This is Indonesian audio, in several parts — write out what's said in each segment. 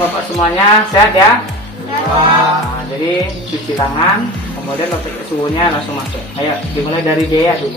Bapak semuanya sehat ya? Nah, jadi cuci tangan, kemudian untuk suhunya langsung masuk. Ayo dimulai dari Dea dulu.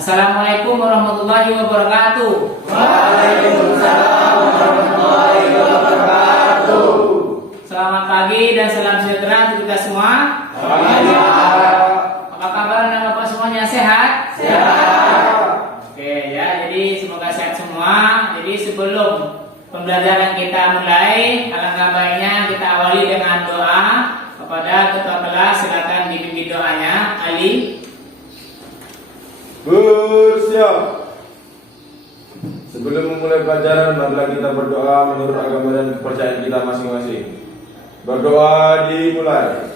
Assalamualaikum warahmatullahi wabarakatuh. Waalaikumsalam warahmatullahi wabarakatuh. Selamat pagi dan salam sejahtera untuk kita semua. Apa kabar dan Bapak semuanya sehat? Sehat. Oke ya, jadi semoga sehat semua. Jadi sebelum pembelajaran kita mulai, alangkah baiknya kita awali dengan doa kepada ketua kelas. Silakan dipimpin doanya, Ali. Bersiap. Sebelum memulai pelajaran, marilah kita berdoa menurut agama dan kepercayaan kita masing-masing. Berdoa dimulai.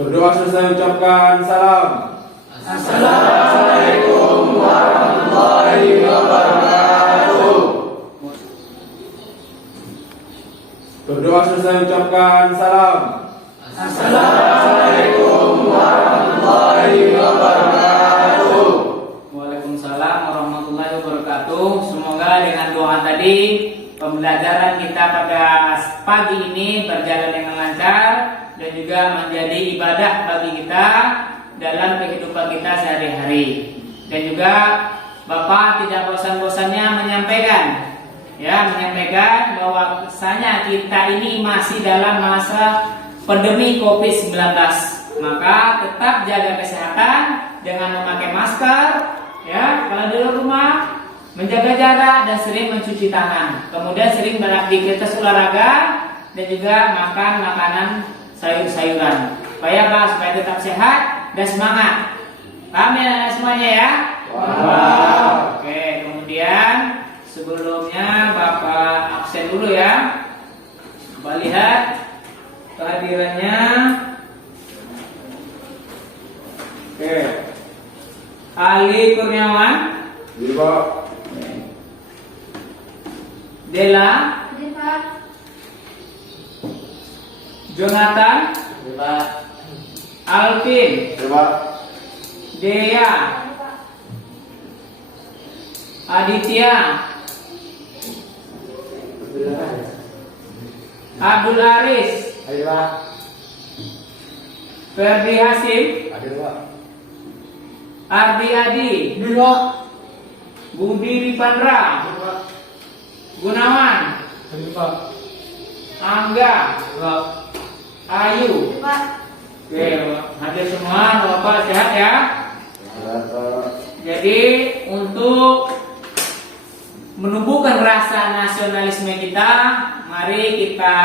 Berdoa selesai ucapkan salam. Assalamualaikum warahmatullahi wabarakatuh. Berdoa selesai ucapkan salam. Assalamualaikum warahmatullahi wabarakatuh. Waalaikumsalam warahmatullahi wabarakatuh. Semoga dengan doa tadi pembelajaran kita pada pagi ini berjalan dengan lancar dan juga menjadi ibadah bagi kita dalam kehidupan kita sehari-hari. Dan juga Bapak tidak bosan-bosannya menyampaikan bahwa kesannya kita ini masih dalam masa pandemi COVID-19. Maka tetap jaga kesehatan dengan memakai masker, ya, kalau di rumah, menjaga jarak dan sering mencuci tangan. Kemudian sering beraktivitas olahraga dan juga makan makanan sayur-sayuran. Supaya apa? Supaya tetap sehat dan semangat. Paham ya anak semuanya ya? Wow. Oke, kemudian sebelumnya Bapak absen dulu ya. Coba lihat kehadirannya. Oke. Ali Kurniawan, Jadi Pak. Dela, Jonathan, Alvin, Pak. Dea, Aditya, Abdul Aris, Ferdi Hasim, Ardi Adi, Budi Dipandra, Gunawan, Angga, Ayu. Oke, hadir semua, Bapak sehat ya. Jadi untuk menumbuhkan rasa nasionalisme kita, mari kita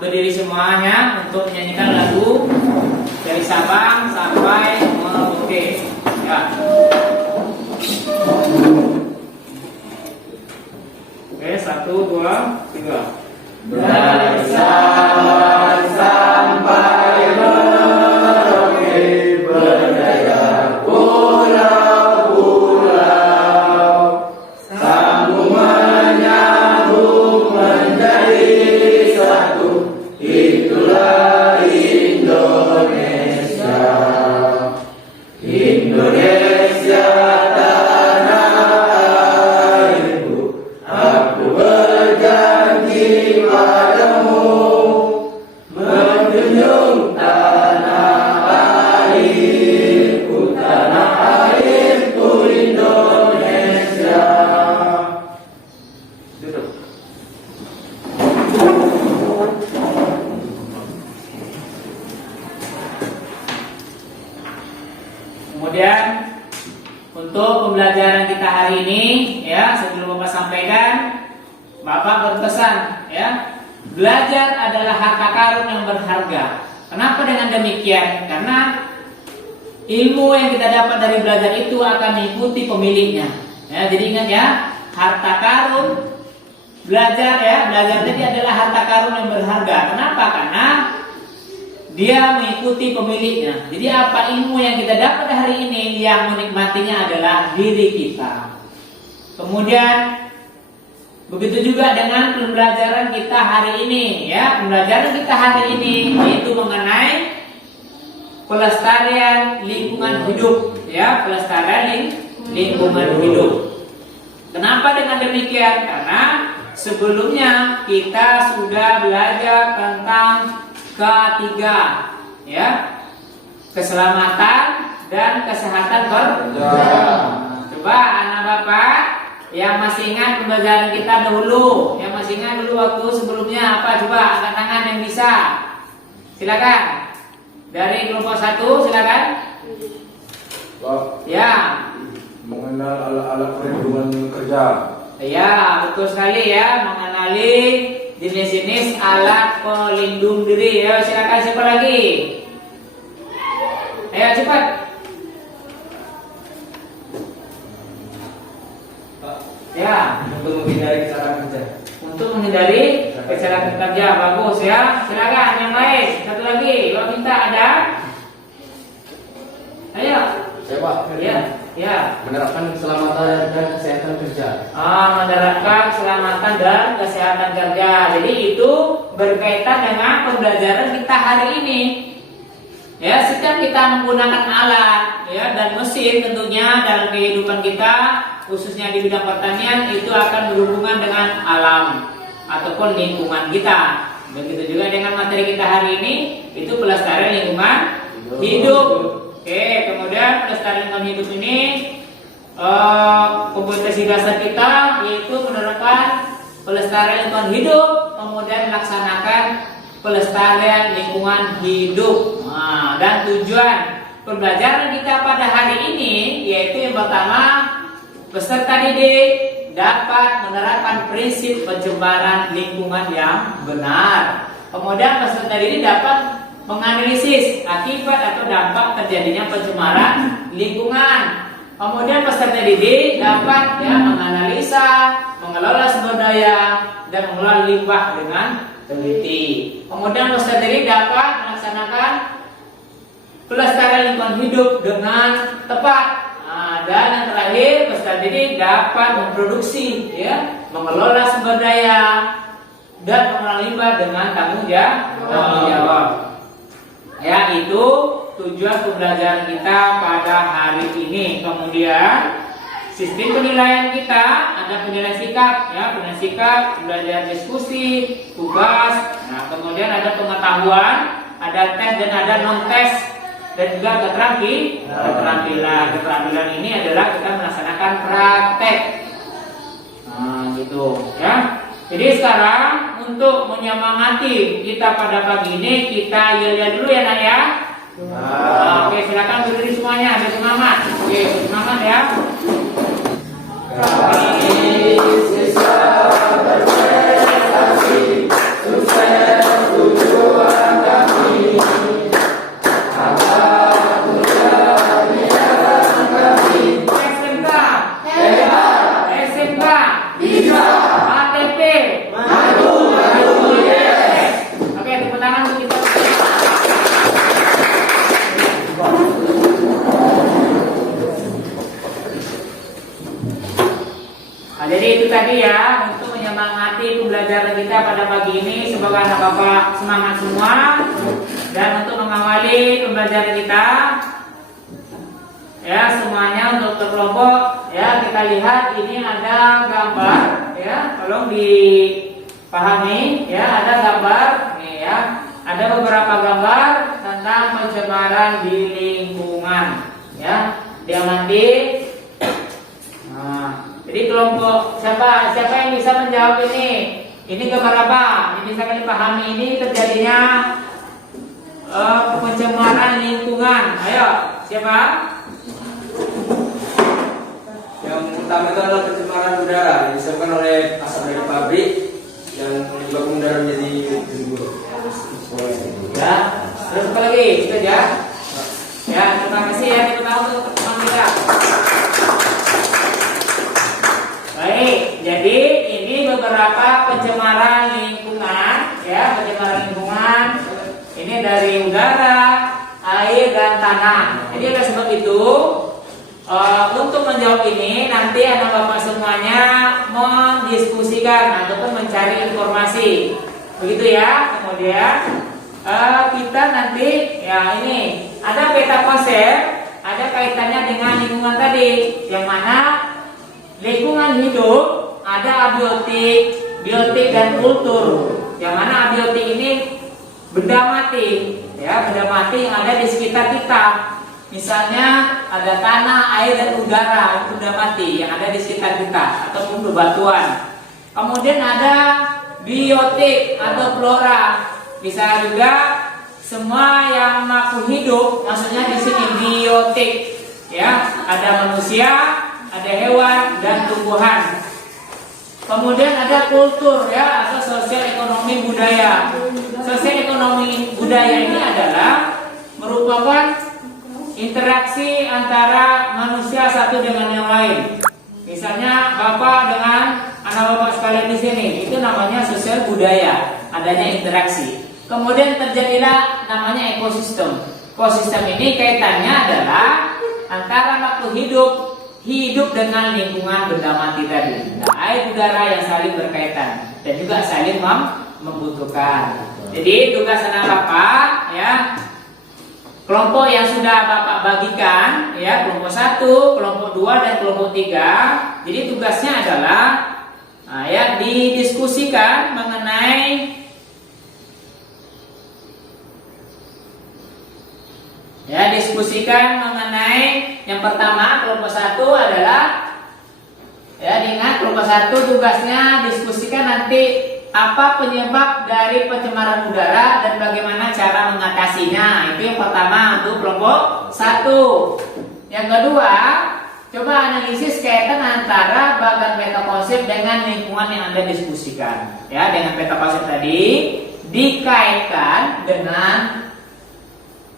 berdiri semuanya untuk menyanyikan lagu dari Sabang sampai Merauke. Ya. Oke, 1, 2, 3. Dari Sabang sampai Merauke, berdaya pulau-pulau, sambung menyambung menjadi satu, itulah Indonesia. Indonesia tanah airku, aku berjanji padamu, menjunjung tanah airku Indonesia. Duduk. Kemudian untuk pembelajaran kita hari ini ya, sebelum Bapak sampaikan, Bapak berpesan ya, belajar adalah harta karun yang berharga. Kenapa dengan demikian? Karena ilmu yang kita dapat dari belajar itu akan mengikuti pemiliknya. Ya, jadi ingat ya, harta karun belajar ya, belajar tadi adalah harta karun yang berharga. Kenapa? Karena dia mengikuti pemiliknya. Jadi apa ilmu yang kita dapat hari ini, yang menikmatinya adalah diri kita. Kemudian begitu juga dengan pembelajaran kita hari ini ya. Pembelajaran kita hari ini yaitu mengenai pelestarian lingkungan hidup ya, pelestarian lingkungan hidup. Kenapa dengan demikian? Karena sebelumnya kita sudah belajar tentang K3 ya, keselamatan dan kesehatan kerja. Coba anak Bapak yang masih ingat pembelajaran kita dahulu, yang masih ingat dulu waktu sebelumnya apa? Coba angkat tangan yang bisa. Silakan. Dari kelompok 1 silakan. Pak, Ya. mengenal alat-alat perlindungan kerja. Ya, betul sekali ya, mengenali jenis-jenis alat pelindung diri. Ya, silakan siapa lagi? Ayo cepat. Ya, Untuk menghindari kecelakaan kerja. untuk menghindari kecelakaan kerja, bagus ya. Silakan yang lain. Satu lagi, Bapak minta ada. Ayo. Saya Pak, Ya, ya. menerapkan keselamatan dan kesehatan kerja. Menerapkan keselamatan dan kesehatan kerja. Jadi itu berkaitan dengan pembelajaran kita hari ini. Ya, setiap kita menggunakan alat ya dan mesin tentunya dalam kehidupan kita, khususnya di bidang pertanian, itu akan berhubungan dengan alam ataupun lingkungan kita. Begitu juga dengan materi kita hari ini, itu pelestarian lingkungan hidup. Oke, kemudian pelestarian lingkungan hidup ini kompetensi dasar kita yaitu menerapkan pelestarian lingkungan hidup, kemudian melaksanakan pelestarian lingkungan hidup. Dan tujuan pembelajaran kita pada hari ini yaitu yang pertama, peserta didik dapat menerapkan prinsip pencemaran lingkungan yang benar. Kemudian peserta didik dapat menganalisis akibat atau dampak terjadinya pencemaran lingkungan. Kemudian peserta didik dapat menganalisa, mengelola sumber daya dan mengelola limbah dengan teliti. Kemudian peserta didik dapat melaksanakan pelestarian lingkungan hidup dengan tepat. Dan yang terakhir, peserta didik dapat memproduksi, mengelola sumber daya dan mengelola limbah dengan tanggung jawab. Itu tujuan pembelajaran kita pada hari ini. Kemudian sistem penilaian kita ada penilaian sikap, penilaian sikap, belajar diskusi, tugas. Nah, kemudian ada pengetahuan, ada tes dan ada non tes, dan juga keterampilan. Keterampilan ini adalah kita melaksanakan praktek. Nah, gitu ya. Jadi sekarang untuk menyemangati kita pada pagi ini, kita lihat dulu ya nak ya. Oke, silakan berdiri semuanya, biar semangat. Oke, semangat ya. Kami sisa berprestasi, sukses tujuan kami. SMK hebat, SMK bisa. Oke, tepuk tangan untuk kita. Nah, jadi itu tadi ya untuk menyemangati pembelajaran kita pada pagi ini. Semoga anak bapak semangat semua. Dan untuk mengawali pembelajaran kita, semuanya untuk terkelompok, kita lihat ini ada gambar, tolong dipahami, ada gambar, nih ada beberapa gambar tentang pencemaran di lingkungan, diamati. Nah, jadi kelompok siapa yang bisa menjawab ini? Ini gambar apa? Ini bisa kalian pahami ini terjadinya pencemaran lingkungan. Ayo, siapa? Yang utama itu adalah pencemaran udara yang disebabkan oleh asap dari pabrik yang menyebabkan udara menjadi lebih buruk. Terus apa lagi? Itu aja. Terima kasih ya tepuk tangan untuk teman kita. Baik, jadi ini beberapa pencemaran lingkungan, pencemaran lingkungan. Ini dari udara, air dan tanah. Jadi oleh sebab itu, untuk menjawab ini nanti anak bapak semuanya mendiskusikan ataupun mencari informasi, begitu ya. Kemudian kita nanti ini ada peta konsep, ada kaitannya dengan lingkungan tadi, yang mana lingkungan hidup ada abiotik, biotik dan kultur. Yang mana abiotik ini benda mati, benda mati yang ada di sekitar kita. Misalnya ada tanah, air dan udara, benda mati yang ada di sekitar kita ataupun bebatuan. Kemudian ada biotik atau flora. Bisa juga semua yang makhluk hidup, maksudnya di sini biotik, ada manusia, ada hewan dan tumbuhan. Kemudian ada kultur atau sosial ekonomi budaya. Sosial ekonomi budaya ini adalah merupakan interaksi antara manusia satu dengan yang lain. Misalnya bapak dengan anak bapak sekalian di sini, itu namanya sosial budaya, adanya interaksi. Kemudian terjadilah namanya ekosistem. Ekosistem ini kaitannya adalah antara makhluk hidup dengan lingkungan benda mati tadi. Nah, air udara yang saling berkaitan dan juga saling membutuhkan. Jadi tugas anak bapak kelompok yang sudah bapak bagikan kelompok 1, kelompok 2 dan kelompok 3. Jadi tugasnya adalah didiskusikan mengenai yang pertama kelompok 1 adalah diingat kelompok 1 tugasnya diskusikan nanti apa penyebab dari pencemaran udara dan bagaimana cara mengatasinya. Itu yang pertama untuk kelompok 1. Yang kedua, coba analisis kaitan antara bagan peta konsep dengan lingkungan yang Anda diskusikan. Ya, dengan peta konsep tadi dikaitkan dengan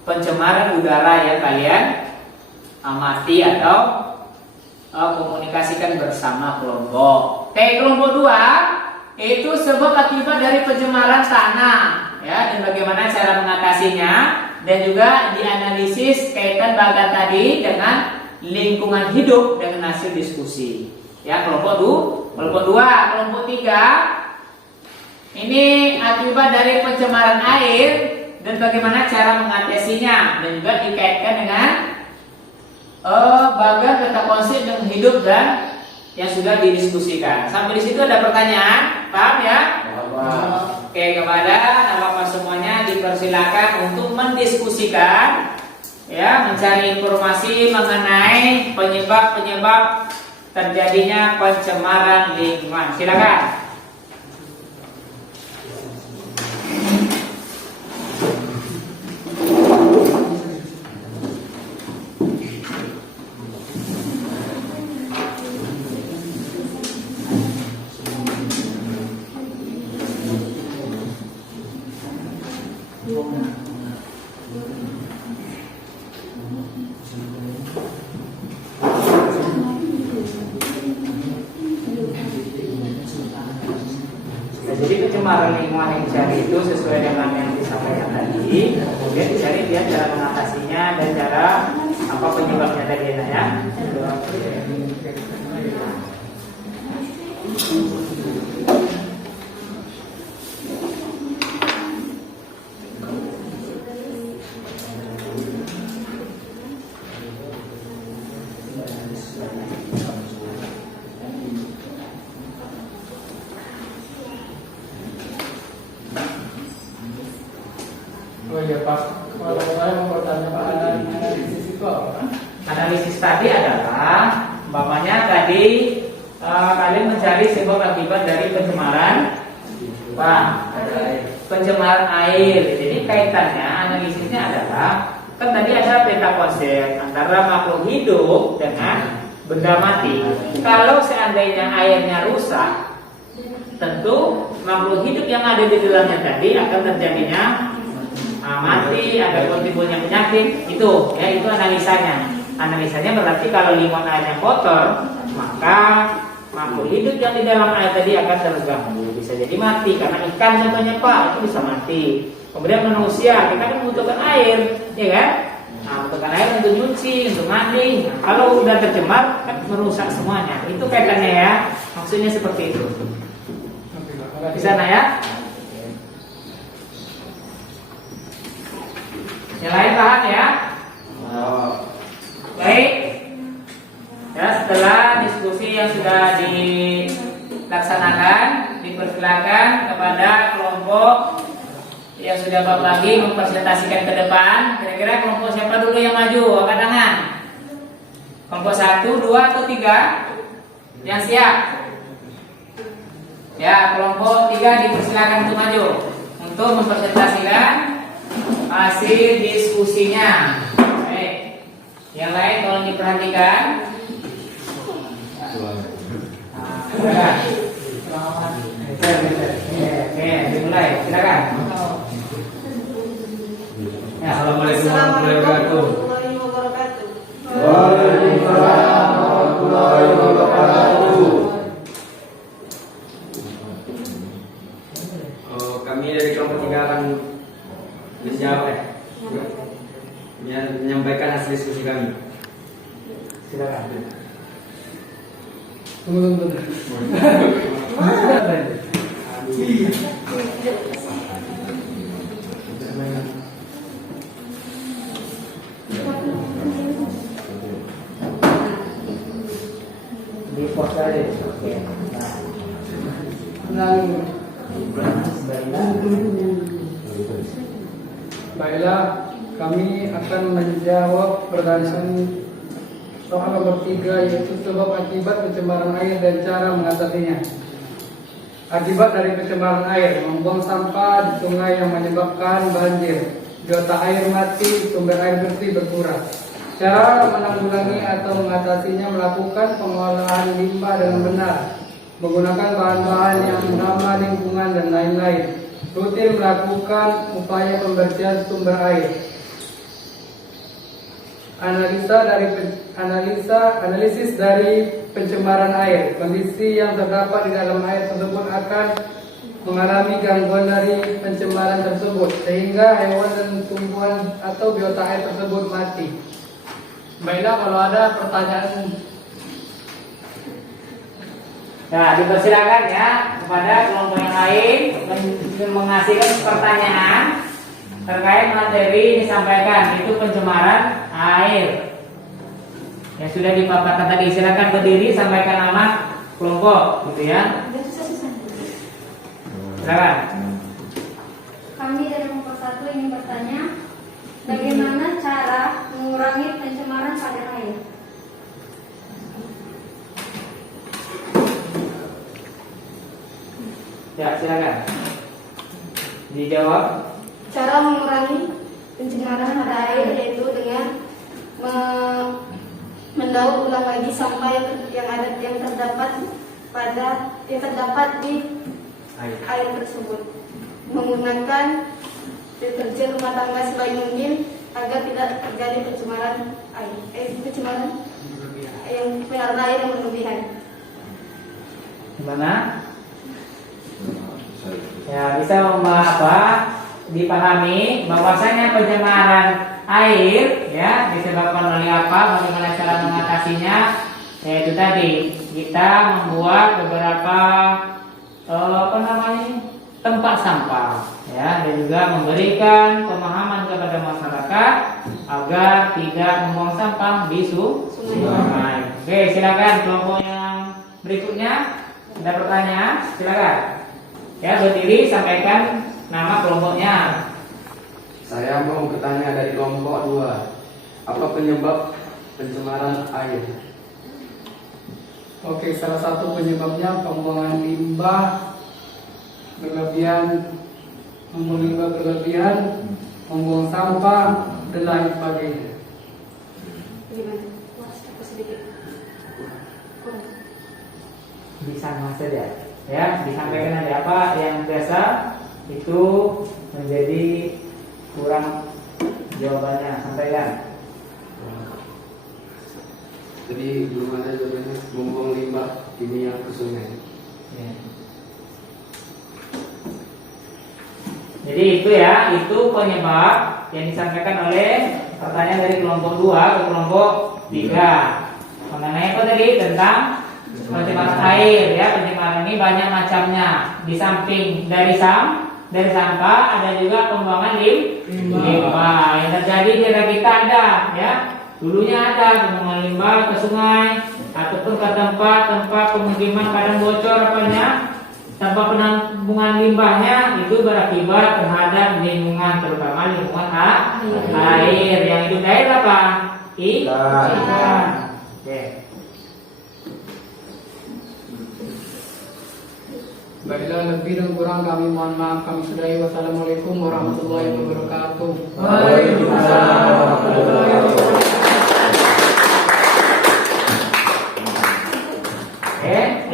pencemaran udara yang kalian amati atau komunikasikan bersama kelompok. Oke, kelompok 2 itu sebab akibat dari pencemaran tanah, ya, dan bagaimana cara mengatasinya, dan juga dianalisis kaitan bagan tadi dengan lingkungan hidup dengan hasil diskusi. Ya, kelompok 2, kelompok 3 ini akibat dari pencemaran air dan bagaimana cara mengatasinya, dan juga dikaitkan dengan bagan peta konsep dengan hidup dan yang sudah didiskusikan. Sampai di situ ada pertanyaan, paham ya? Oke, kepada Bapak semuanya dipersilakan untuk mendiskusikan, ya, mencari informasi mengenai penyebab terjadinya pencemaran lingkungan. Silakan. Jadi pencemaran lingkungan yang dicari itu sesuai dengan yang disampaikan tadi. Kemudian dicari dia cara mengatasinya dan cara apa penyebabnya tadi, ya. Oh iya Pak, kalau saya mau bertanya Pak, analisis itu apa? Analisis tadi adalah umpamanya tadi kalian mencari sebab akibat dari pencemaran pencemaran air. Jadi kaitannya analisisnya adalah, kan tadi ada peta konsep antara makhluk hidup dengan benda mati. Kalau seandainya airnya rusak, tentu makhluk hidup yang ada di dalamnya tadi akan terjadinya mati, ada timbulnya penyakit. Itu ya, itu analisanya. Analisanya berarti kalau lingkungan airnya kotor, maka makhluk hidup yang di dalam air tadi akan terganggu, bisa jadi mati. Karena ikan contohnya Pak, itu bisa mati. Kemudian manusia, kita kan membutuhkan air, ya kan? Nah, membutuhkan air untuk nyuci, untuk mandi. Nah, kalau udah tercemar kan merusak semuanya. Itu kaitannya ya. Maksudnya seperti itu. Di sana ya. Yang lain paham ya? Baik. Ya, setelah diskusi yang sudah dilaksanakan, dipersilakan kepada kelompok yang sudah berbagi mempresentasikan ke depan. Kira-kira kelompok siapa dulu yang maju? Angkat tangan. Kelompok 1, 2, atau 3 yang siap? Ya, kelompok 3 dipersilakan untuk maju untuk mempresentasikan hasil diskusinya. Baik. Yang lain tolong diperhatikan. Oke, dimulai. Silakan. Ya, assalamualaikum warahmatullahi wabarakatuh. Waalaikumsalam warahmatullahi wabarakatuh. Kami dari kelompok 3 akan menyampaikan hasil diskusi kami. Silakan. Tunggu. Di pos aja. Oke. Baiklah, kami akan menjawab pertanyaan soal nomor 3, yaitu sebab akibat pencemaran air dan cara mengatasinya. Akibat dari pencemaran air, membuang sampah di sungai yang menyebabkan banjir, biota air mati, sumber air bersih berkurang. Cara menanggulangi atau mengatasinya melakukan pengolahan limbah dengan benar, menggunakan bahan-bahan yang ramah lingkungan dan lain-lain. Rutin melakukan upaya pembersihan sumber air. Analisis dari pencemaran air. Kondisi yang terdapat di dalam air tersebut akan mengalami gangguan dari pencemaran tersebut sehingga hewan dan tumbuhan atau biota air tersebut mati. Baiklah, kalau ada pertanyaan. Nah, dipersilakan ya kepada kelompok yang lain mengasihkan pertanyaan terkait materi yang disampaikan, itu pencemaran air. Yang sudah dipaparkan tadi, silakan berdiri, sampaikan nama kelompok, gitu ya. Silakan. Kami dari kelompok 1 ingin bertanya, bagaimana cara mengurangi pencemaran pada air? Ya, silakan. Dijawab. Cara mengurangi pencemaran pada air yaitu dengan mendaur ulang lagi sampah yang terdapat di air tersebut, menggunakan deterjen rumah tangga sebaik mungkin agar tidak terjadi pencemaran air yang berlebihan. Gimana? Ya, bisa dipahami bahwasanya pencemaran air ya disebabkan oleh apa, bagaimana cara mengatasinya, yaitu tadi kita membuat beberapa tempat sampah ya, dan juga memberikan pemahaman kepada masyarakat agar tidak membuang sampah di sungai. Oke, silakan kelompok yang berikutnya, ada pertanyaan, silakan. Ya, berdiri, sampaikan nama kelompoknya. Saya mau bertanya dari kelompok 2. Apa penyebab pencemaran air? Oke, salah satu penyebabnya pembuangan limbah berlebihan, membuang sampah dan lain sebagainya. Bisa saja ya, disampaikan ada apa yang biasa itu menjadi kurang jawabannya, sampaikan. Jadi belum ada jawabannya, membuang limbah kimia ke sungai. Ya. Jadi itu ya, itu penyebab yang disampaikan oleh pertanyaan dari kelompok 2 ke kelompok 3. Mengenai apa tadi? Tentang pencemaran air ya. Pencemaran ini banyak macamnya. Di samping dari sampah ada juga pembuangan limbah. Yang terjadi di daerah kita ada ya. Dulunya ada pembuangan limbah ke sungai ataupun ke tempat pemukiman kadang bocor apanya. Tanpa penampungan limbahnya itu berakibat terhadap lingkungan, terutama lingkungan air. Yang hidup air apa? Ikan. Oke. Baiklah, lebih dan kurang kami mohon maaf. Kami sudahi. Wassalamualaikum warahmatullahi wabarakatuh. Waalaikumsalam warahmatullahi wabarakatuh.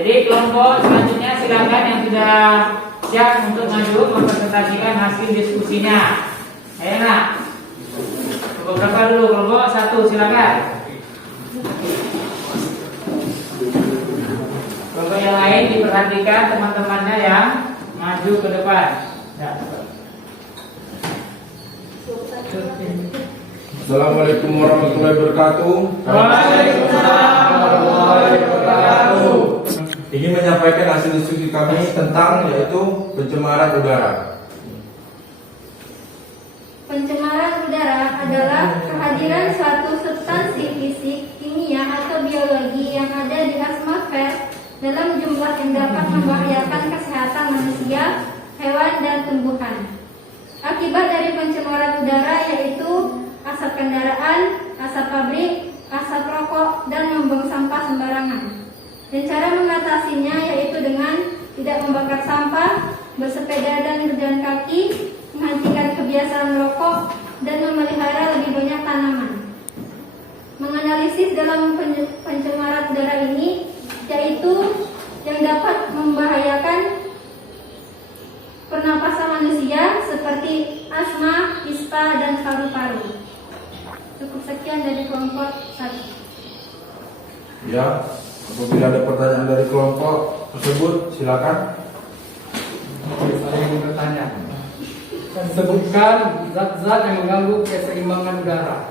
Jadi kelompok selanjutnya silakan yang sudah siap untuk maju mempresentasikan hasil diskusinya. Ayo nak. Berapa dulu kelompok 1 silakan. Kelompok yang lain diperhatikan teman-temannya yang maju ke depan. Ya. Assalamualaikum warahmatullahi wabarakatuh. Waalaikumsalam warahmatullahi wabarakatuh. Ingin menyampaikan hasil diskusi kami tentang yaitu pencemaran udara. Pencemaran udara adalah kehadiran suatu substansi fisik, kimia atau biologi yang ada di atmosfer dalam jumlah yang dapat membahayakan kesehatan manusia, hewan, dan tumbuhan. Akibat dari pencemaran udara yaitu asap kendaraan, asap pabrik, asap rokok, dan membuang sampah sembarangan. Dan cara mengatasinya yaitu dengan tidak membakar sampah, bersepeda dan berjalan kaki, menghentikan kebiasaan merokok, dan memelihara lebih banyak tanaman. analisis dalam pencemaran udara ini yaitu yang dapat membahayakan pernapasan manusia seperti asma, ispa, dan paru-paru. Cukup sekian dari kelompok 1. Ya, apabila ada pertanyaan dari kelompok tersebut, silakan. Saya ingin bertanya. Sebutkan zat-zat yang mengganggu keseimbangan udara.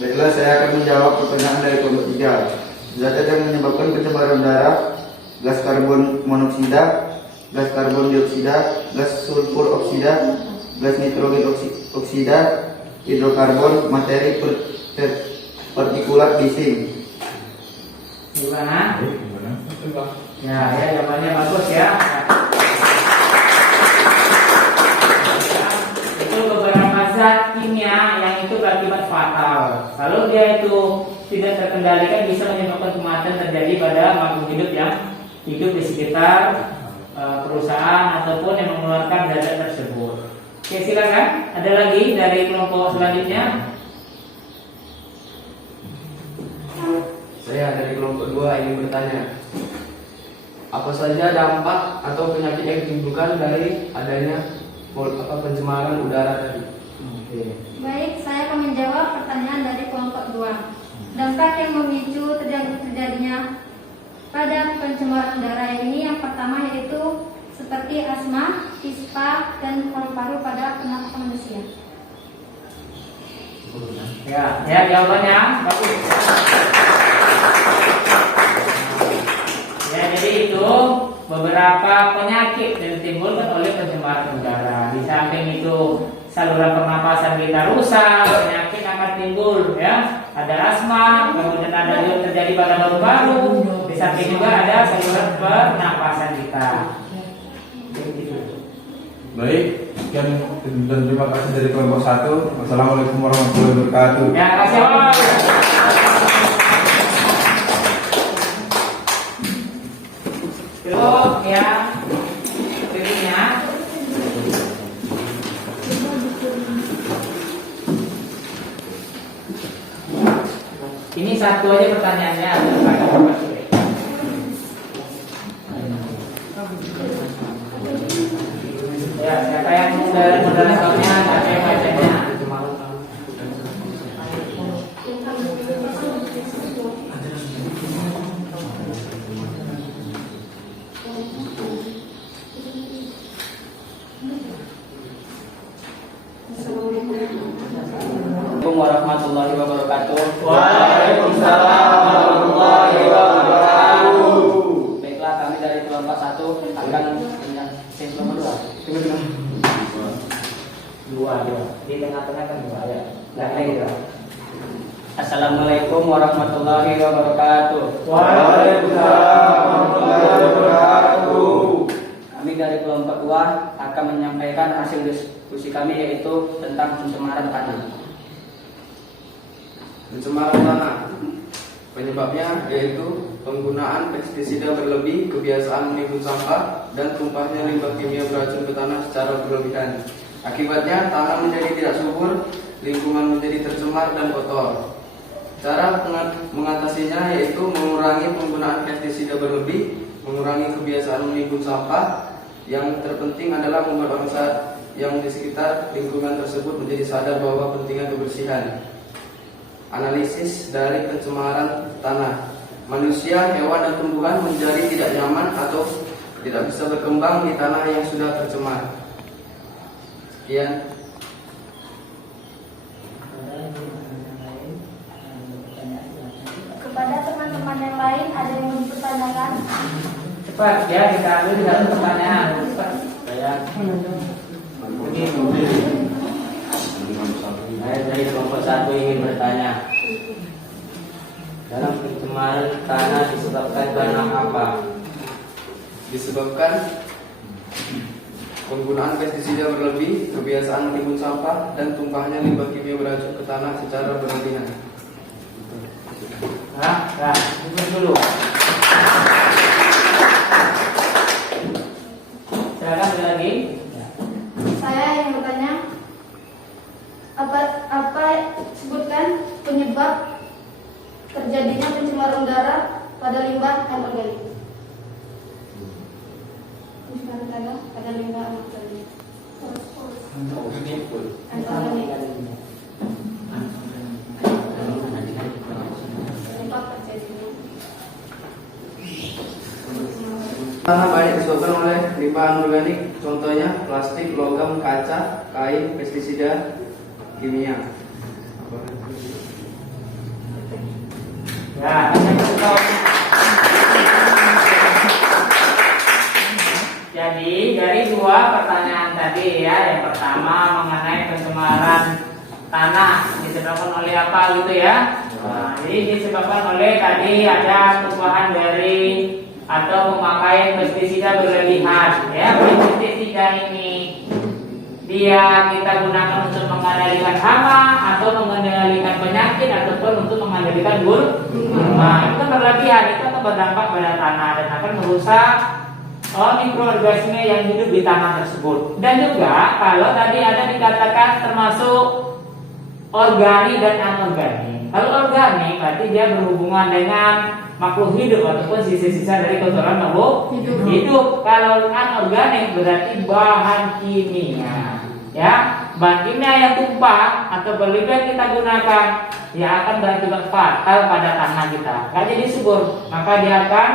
Baiklah, saya akan menjawab pertanyaan dari kelompok 3. Zat yang menyebabkan pencemaran udara: gas karbon monoksida, gas karbon dioksida, gas sulfur oksida, gas nitrogen oksida, hidrokarbon, materi partikulat bising. Gimana? Coba. Ya, jawabannya bagus ya. Itu beberapa zat kimia yang itu berakibat fatal. Kalau dia itu tidak terkendalikan bisa menyebabkan kematian terjadi pada makhluk hidup yang hidup di sekitar perusahaan ataupun yang mengeluarkan zat tersebut. Oke, silakan. Ada lagi dari kelompok selanjutnya? Saya dari kelompok 2 ingin bertanya, apa saja dampak atau penyakit yang ditimbulkan dari adanya pencemaran udara tadi? Baik, saya akan menjawab pertanyaan dari kelompok 2. Dampak yang memicu terjadinya pada pencemaran udara ini yang pertama yaitu seperti asma, ispa, dan paru-paru pada pernapasan manusia. Ya, jawabannya bagus. Ya, jadi itu beberapa penyakit yang ditimbulkan oleh pencemaran udara. Di samping itu saluran pernapasan kita rusak, penyakit akan timbul ya. Ada asma, kemudian ada juga terjadi pada paru-paru. Di samping juga ada saluran pernapasan kita. Baik, sekian dan terima kasih dari kelompok 1. Wassalamualaikum warahmatullahi wabarakatuh. Ya, kasih. Terus ya, berikutnya. Ini satu aja pertanyaannya. Ya, siapa yang moderatornya, siapa yang bacanya? Assalamualaikum warahmatullahi wabarakatuh. Waalaikumsalam warahmatullahi wabarakatuh. Baiklah, kami dari kelompok 1 akan kelompok 2. Dua. Di tengah-tengah kan dua ya. Belakang gitu. Assalamualaikum warahmatullahi wabarakatuh. Waalaikumsalam warahmatullahi wabarakatuh. Kami dari kelompok 2 akan menyampaikan hasil diskusi kami yaitu tentang pencemaran tanah. Pencemaran tanah, penyebabnya yaitu penggunaan pestisida berlebih, kebiasaan menimbun sampah, dan tumpahnya limbah kimia beracun ke tanah secara berlebihan. Akibatnya tanah menjadi tidak subur, lingkungan menjadi tercemar dan kotor. Cara mengatasinya yaitu mengurangi penggunaan pestisida berlebih, mengurangi kebiasaan menimbun sampah. Yang terpenting adalah membuat bangsa yang di sekitar lingkungan tersebut menjadi sadar bahwa pentingnya kebersihan. Analisis dari pencemaran tanah. Manusia, hewan, dan tumbuhan menjadi tidak nyaman atau tidak bisa berkembang di tanah yang sudah tercemar. Sekian. Kepada teman-teman yang lain ada yang mau dipertanyakan? Cepat ya, kita ambil di dalam pertanyaan. Cepat. Ya. Saya dari kelompok 1 ingin bertanya, dalam pencemaran tanah disebabkan karena apa? Disebabkan penggunaan pestisida berlebih, kebiasaan menimbun sampah, dan tumpahnya limbah kimia beracun ke tanah secara berlebihan. Nah, dulu. Silakan ada lagi. Saya yang bertanya, apa sebutkan pada limbah anorganik. Pada limbah anorganik. Tanah banyak disebabkan oleh limbah anorganik, contohnya plastik, logam, kaca, kain, pestisida, kimia. Ya, jadi dari dua pertanyaan tadi ya, yang pertama mengenai pencemaran tanah disebabkan oleh apa gitu ya. Nah, jadi disebabkan oleh tadi ada perubahan dari atau pemakaian pestisida berlebihan ya. Pestisida ini dia kita gunakan untuk mengendalikan hama atau mengendalikan penyakit ataupun untuk mengendalikan nah, itu kan berlebihan, itu akan berdampak pada tanah dan akan merusak mikroorganisme yang hidup di tanah tersebut. Dan juga kalau tadi ada dikatakan termasuk organik dan anorganik. Kalau organik berarti dia berhubungan dengan makhluk hidup ataupun sisa-sisa dari kotoran makhluk hidup. Kalau anorganik berarti bahan kimia. Ya, bahan kimia yang tumpah atau berlebihan kita gunakan, dia akan berakibat fatal pada tanah kita. Nggak jadi subur, maka dia akan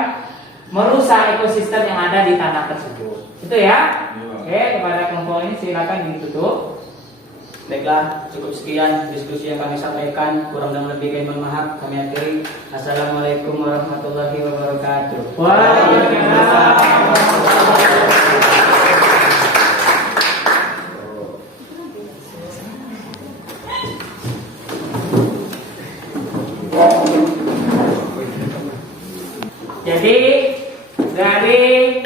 merusak ekosistem yang ada di tanah tersebut. Itu ya. Oke, kepada kelompok ini silakan ditutup. Baiklah, cukup sekian diskusi yang kami sampaikan. Kurang dan lebih kami mohon maaf. Kami akhiri. Assalamualaikum warahmatullahi wabarakatuh. Jadi dari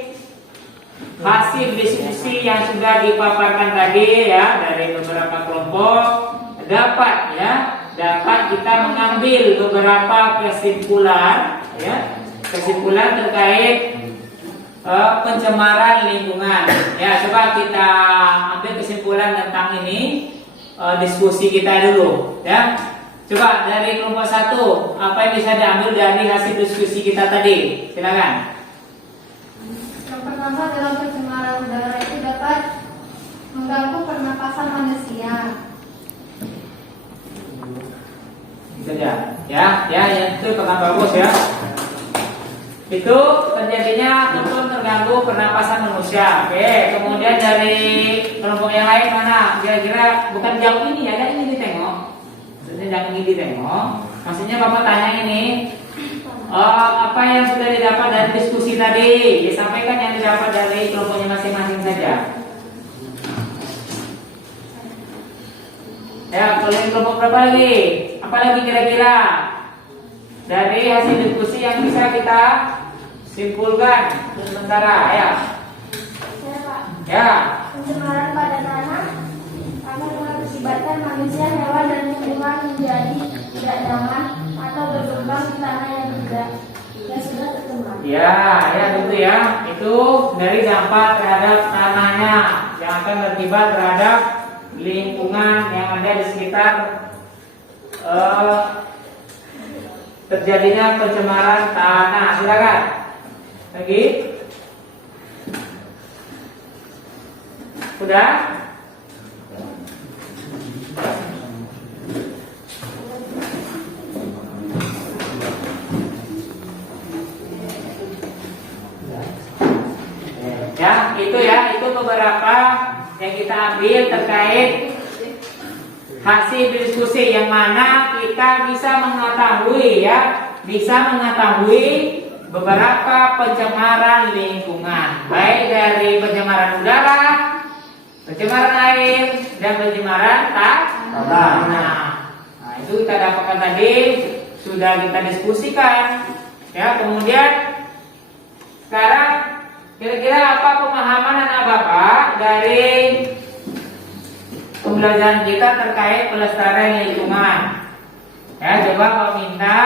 hasil diskusi yang sudah dipaparkan tadi ya dari beberapa kelompok dapat kita mengambil beberapa kesimpulan terkait pencemaran lingkungan ya. Coba kita ambil kesimpulan tentang ini, diskusi kita dulu ya. Coba dari kelompok 1, apa yang bisa diambil dari hasil diskusi kita tadi? Silakan. Yang pertama dalam pencemaran udara itu dapat mengganggu pernapasan manusia. Saja, ya, itu pertama bagus ya. Itu terjadinya tentu terganggu pernapasan manusia. Oke, kemudian dari kelompok yang lain mana? Kira-kira bukan jauh ini ya, ini ditengok. Maksudnya jangan ini ditengok. Maksudnya Bapak tanya ini. Apa yang sudah didapat dari diskusi tadi? Disampaikan yang didapat dari kelompoknya masing-masing saja. Ya, kalau kelompok berapa lagi? Apa lagi kira-kira dari hasil diskusi yang bisa kita simpulkan sementara ya? Ya. Pencemaran pada tanah akan mengakibatkan manusia, hewan, dan lingkungan menjadi tidak nyaman atau berkembang di tanah yang sudah tercemar. Ya, tentu ya. Itu dari dampak terhadap tanahnya yang akan berakibat terhadap lingkungan yang ada di sekitar terjadinya pencemaran tanah. Silakan. Lagi? Sudah? Itu beberapa yang kita ambil terkait hasil diskusi yang mana kita bisa mengetahui beberapa pencemaran lingkungan, baik dari pencemaran udara, pencemaran air, dan pencemaran tanah. Nah, itu kita dapatkan tadi, sudah kita diskusikan. Ya, kemudian sekarang kira-kira apa pemahaman anak Bapak dari pembelajaran kita terkait pelestarian lingkungan? Ya, coba kalau minta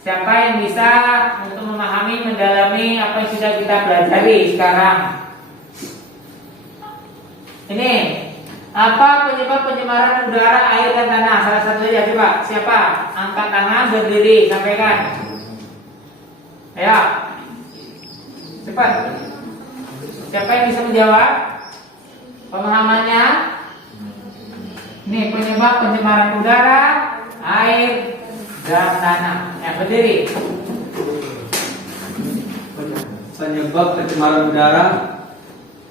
siapa yang bisa untuk memahami, mendalami apa yang sudah kita pelajari sekarang. Ini apa penyebab pencemaran udara, air, dan tanah? Salah satunya coba siapa? Angkat tangan, berdiri, sampaikan. Ayo, cepat. Siapa yang bisa menjawab? Pemahamannya? Nih, penyebab pencemaran udara, air, dan tanah. Yang berdiri. Penyebab pencemaran udara,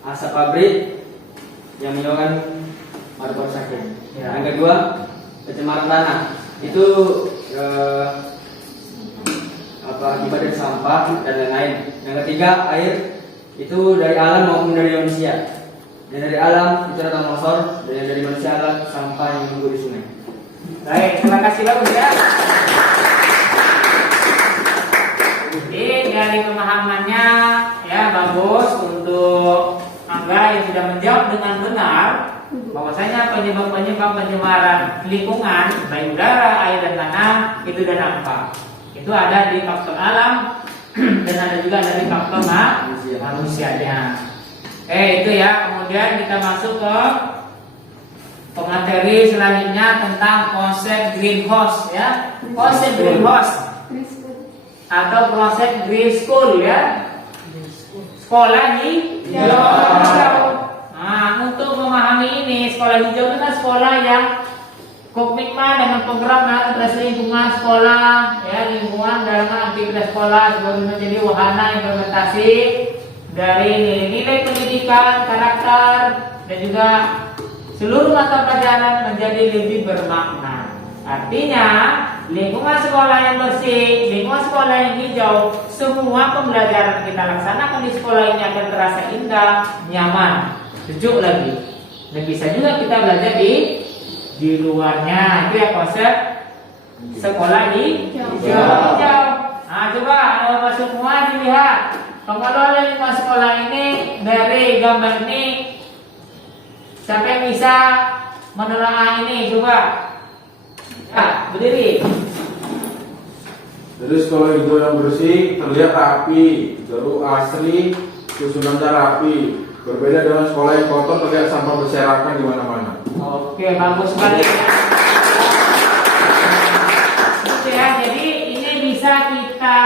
asap pabrik yang menyebabkan paru-paru sakit. Ya. Yang kedua, pencemaran tanah. Itu akibat dari sampah dan lain-lain. Yang ketiga, air. Itu dari alam maupun dari manusia. Dan dari alam itu datang longsor, dan dari manusia adalah sampah yang menunggu di sungai. Baik, terima kasih bagus ya. Jadi dari pemahamannya ya bagus untuk Angga yang sudah menjawab dengan benar bahwasanya penyebab-penyebab pencemaran lingkungan baik udara, air dan tanah itu dan apa? Itu ada di faktor alam dan ada juga dari faktor manusianya. Itu ya. Kemudian kita masuk ke pemateri selanjutnya tentang konsep greenhouse ya. Konsep greenhouse atau konsep green school ya. Sekolah hijau. Nah, untuk memahami ini sekolah hijau itu kan sekolah yang Kokmikma dengan program integrasi lingkungan sekolah ya, lingkungan dalam aktivitas sekolah sebagai menjadi wahana implementasi dari nilai-nilai pendidikan, karakter dan juga seluruh mata pelajaran menjadi lebih bermakna. Artinya lingkungan sekolah yang bersih, lingkungan sekolah yang hijau, semua pembelajaran kita laksanakan di sekolah ini akan terasa indah, nyaman, sejuk lagi. Dan bisa juga kita belajar di luarnya. Itu ya konsep sekolah hijau. Nah, coba Bapak semua dilihat pengelola lingkungan sekolah ini dari gambar ini. Siapa yang bisa menelaah ini? Coba. Berdiri. Jadi sekolah hijau yang bersih terlihat rapi, baru asri, susunannya rapi. Berbeda dengan sekolah yang kotor terlihat sampah berserakan di mana-mana. Oke, bagus sekali. Gitu ya. Jadi ini bisa kita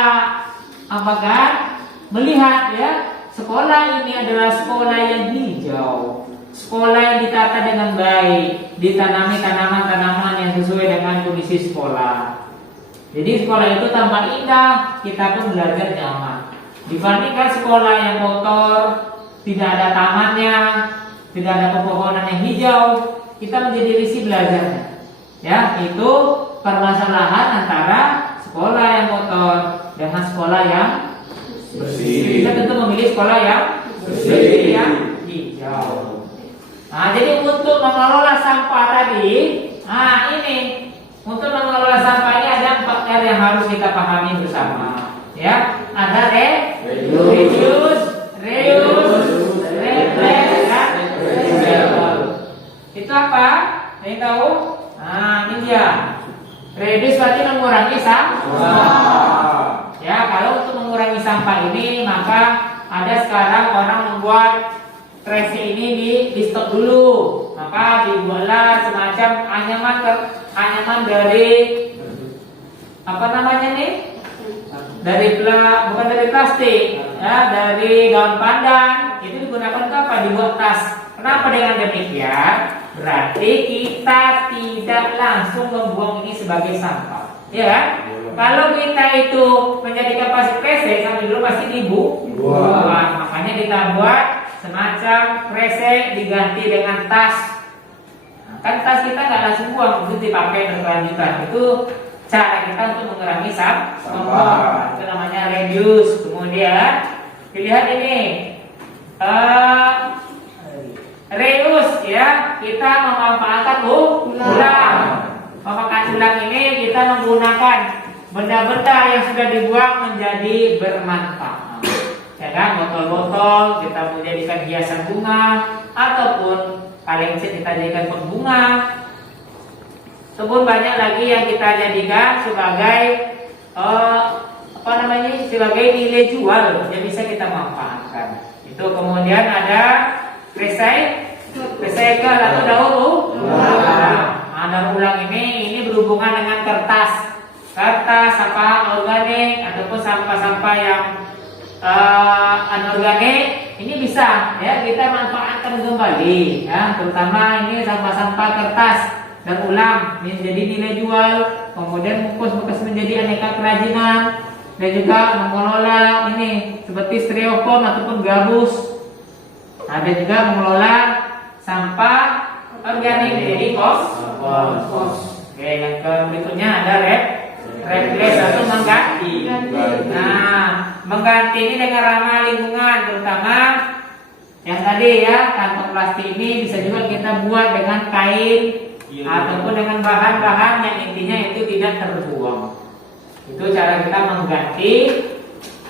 melihat ya, sekolah ini adalah sekolah yang hijau. Sekolah yang ditata dengan baik, ditanami tanaman-tanaman yang sesuai dengan kondisi sekolah. Jadi sekolah itu tampak indah, kita pun belajar nyaman. Dibandingkan sekolah yang kotor, tidak ada tamannya, tidak ada pepohonan yang hijau, kita menjadi risih belajarnya. Ya, itu permasalahan antara sekolah yang kotor dengan sekolah yang bersih. Kita tentu memilih sekolah yang bersih, yang hijau. Nah, jadi untuk mengelola sampah tadi, ini untuk mengelola sampah ini ada 4 R yang harus kita pahami bersama. Ya, ada reduce, reuse, replace, dan recycle. Itu apa? Yang tahu? Ini dia. Reduce berarti mengurangi sampah. Ya, kalau untuk mengurangi sampah ini maka ada sekarang orang membuat trash ini di stop dulu, maka dibuatlah semacam anyaman dari apa namanya nih? Bukan dari plastik, ya, dari daun pandan. Itu digunakan untuk apa? Dibuat tas. Kenapa dengan demikian? Berarti kita tidak langsung membuang ini sebagai sampah, ya kan? Kalau kita itu menjadikan plastik kresek, sampai dulu pasti dibuang. Makanya kita buat semacam kresek diganti dengan tas. Nah, kan tas kita nggak langsung buang, itu dipakai berkelanjutan. Itu cara kita untuk mengurangi sampah. Itu namanya reduce. Kemudian dilihat ini reuse, ya, kita memanfaatkan ulang. Memanfaatkan ulang ini kita menggunakan benda-benda yang sudah dibuang menjadi bermanfaat. Ya kan, botol-botol kita menjadikan hiasan bunga ataupun kaleng kita jadikan pot bunga. Ataupun banyak lagi yang kita jadikan sebagai sebagai nilai jual yang bisa kita manfaatkan. Itu kemudian ada recycle atau daur ulang. Daur ulang ini berhubungan dengan kertas kertas, sampah organik ataupun sampah-sampah yang anorganik, ini bisa ya kita manfaatkan kembali ya, terutama ini sampah-sampah kertas dan ulang menjadi nilai jual, kemudian bungkus bekas menjadi aneka kerajinan, dan juga mengelola ini seperti styrofoam ataupun gabus. Ada juga mengelola sampah organik menjadi kompos. Oke, yang berikutnya ada replace atau mengganti. Nah, mengganti ini dengan ramah lingkungan, terutama yang tadi ya, kantong plastik ini bisa juga kita buat dengan kain ataupun dengan bahan-bahan yang intinya itu tidak terbuang. Itu cara kita mengganti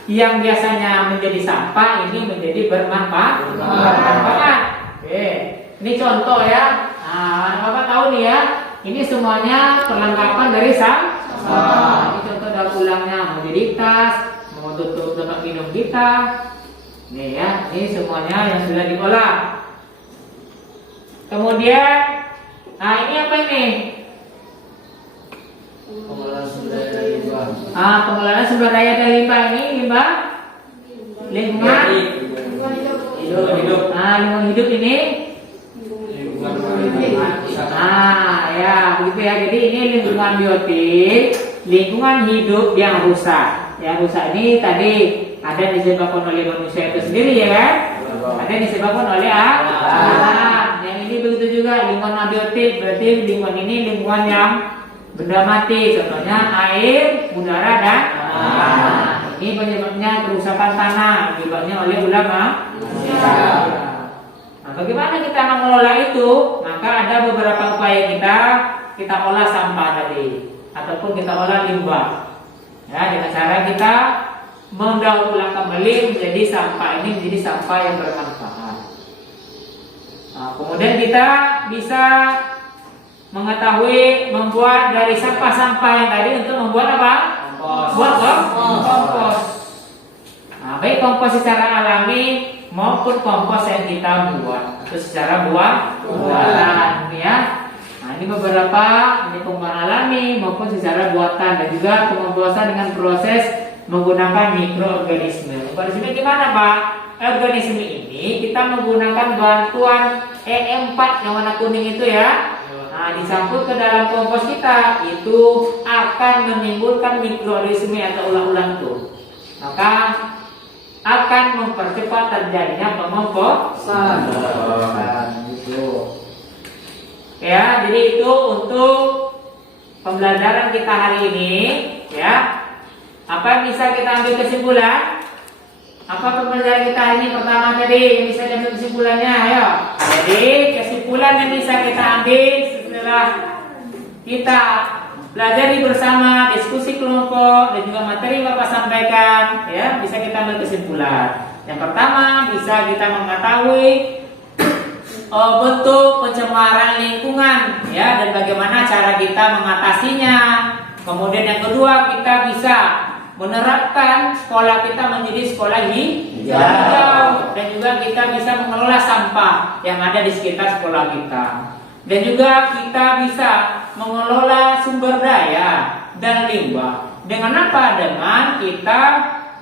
yang biasanya menjadi sampah ini menjadi bermanfaat. Oke, ini contoh ya. Nah, Bapak tahu nih ya, ini semuanya perlengkapan dari sampah. Ini contoh daur ulangnya, mau jadi tas, mau tutup tempat minum kita. Nih ya, ini semuanya yang sudah diolah. Kemudian, nah ini apa ini? Pengolahan sumber daya dari limbah. Pengolahan sumber daya dari limbah ini limbah lingkungan hidup. Lingkungan hidup ini ya begitu ya. Jadi ini lingkungan biotik, lingkungan hidup yang rusak. Yang rusak ini tadi ada disebabkan oleh manusia itu sendiri ya kan? Ada disebabkan oleh alam. Yang ini begitu juga lingkungan abiotik, berarti lingkungan ini lingkungan yang benda mati, contohnya air, udara dan ini penyebabnya kerusakan tanah, penyebabnya oleh ulah manusia. Nah, bagaimana kita mengelola itu? Maka ada beberapa upaya kita olah sampah tadi, ataupun kita olah limbah. Ya, dengan cara kita mendaur ulang kembali menjadi sampah ini menjadi sampah yang bermanfaat. Nah, kemudian kita bisa mengetahui membuat dari sampah-sampah yang tadi untuk membuat apa? Kompos. Nah, baik kompos secara alami maupun kompos yang kita buat atau secara buatan ya. Nah, ini beberapa ini pembuatan alami maupun secara buatan, dan juga pengomposan dengan proses menggunakan mikroorganisme. Organisme gimana Pak? Organisme ini kita menggunakan bantuan E4 yang warna kuning itu ya. Nah, disangkut ke dalam kompos kita, itu akan menimbulkan mikroorganisme atau ulang-ulang itu. Maka akan mempercepat terjadinya pengomposan. Ya, jadi itu untuk pembelajaran kita hari ini ya. Apa yang bisa kita ambil kesimpulan? Apa pembelajaran kita ini pertama tadi yang bisa diambil kesimpulannya? Ayo. Jadi kesimpulan yang bisa kita ambil setelah kita pelajari bersama, diskusi kelompok dan juga materi yang Bapak sampaikan, ya, bisa kita ambil kesimpulan. Yang pertama, bisa kita mengetahui bentuk pencemaran lingkungan, ya, dan bagaimana cara kita mengatasinya. Kemudian yang kedua, kita bisa menerapkan sekolah kita menjadi sekolah hijau, dan juga kita bisa mengelola sampah yang ada di sekitar sekolah kita, dan juga kita bisa mengelola sumber daya dan limbah. Dengan apa? Dengan kita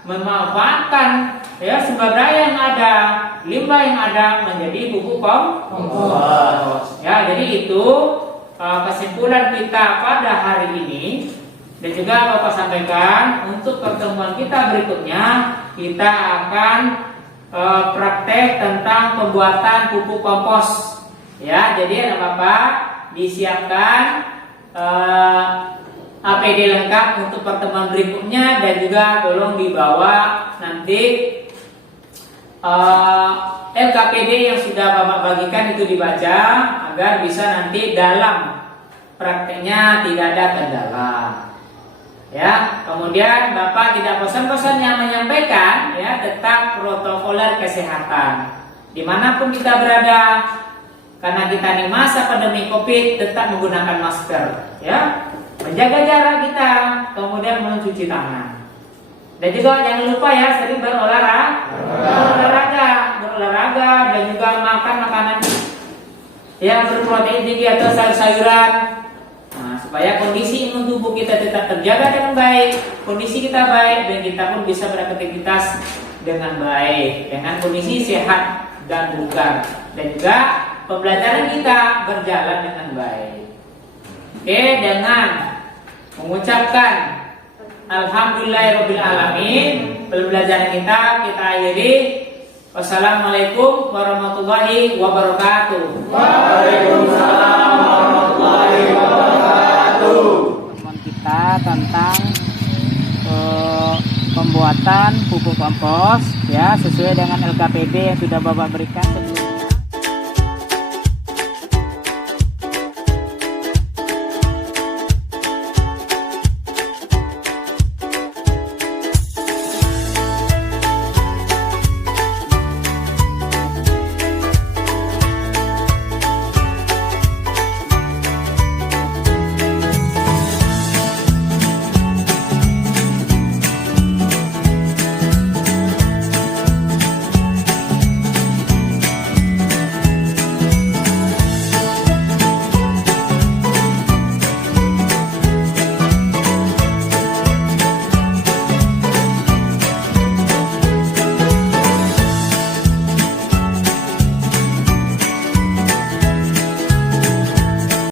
memanfaatkan ya sumber daya yang ada, limbah yang ada menjadi pupuk kompos. Ya, jadi itu kesimpulan kita pada hari ini. Dan juga Bapak sampaikan untuk pertemuan kita berikutnya kita akan praktek tentang pembuatan pupuk kompos. Ya, jadi Bapak disiapkan APD lengkap untuk pertemuan berikutnya, dan juga tolong dibawa nanti LKPD yang sudah Bapak bagikan itu dibaca agar bisa nanti dalam prakteknya tidak ada kendala. Ya, kemudian Bapak tidak bosan-bosan yang menyampaikan ya tentang protokoler kesehatan dimanapun kita berada, karena kita di masa pandemi COVID tetap menggunakan masker, ya, menjaga jarak kita, kemudian mencuci tangan, dan juga jangan lupa ya sering berolahraga dan juga makan makanan yang berprotein tinggi atau sayur-sayuran, supaya kondisi imun tubuh kita tetap terjaga. terjaga dengan baik, kondisi kita baik, dan kita pun bisa beraktivitas dengan baik, dengan kondisi sehat dan bugar, dan juga pembelajaran kita berjalan dengan baik. Oke, dengan mengucapkan Alhamdulillahirabbil alamin, pembelajaran kita akhiri. Wassalamualaikum warahmatullahi wabarakatuh. Waalaikumsalam warahmatullahi wabarakatuh. Teman kita tentang pembuatan pupuk kompos ya sesuai dengan LKPD yang sudah Bapak berikan.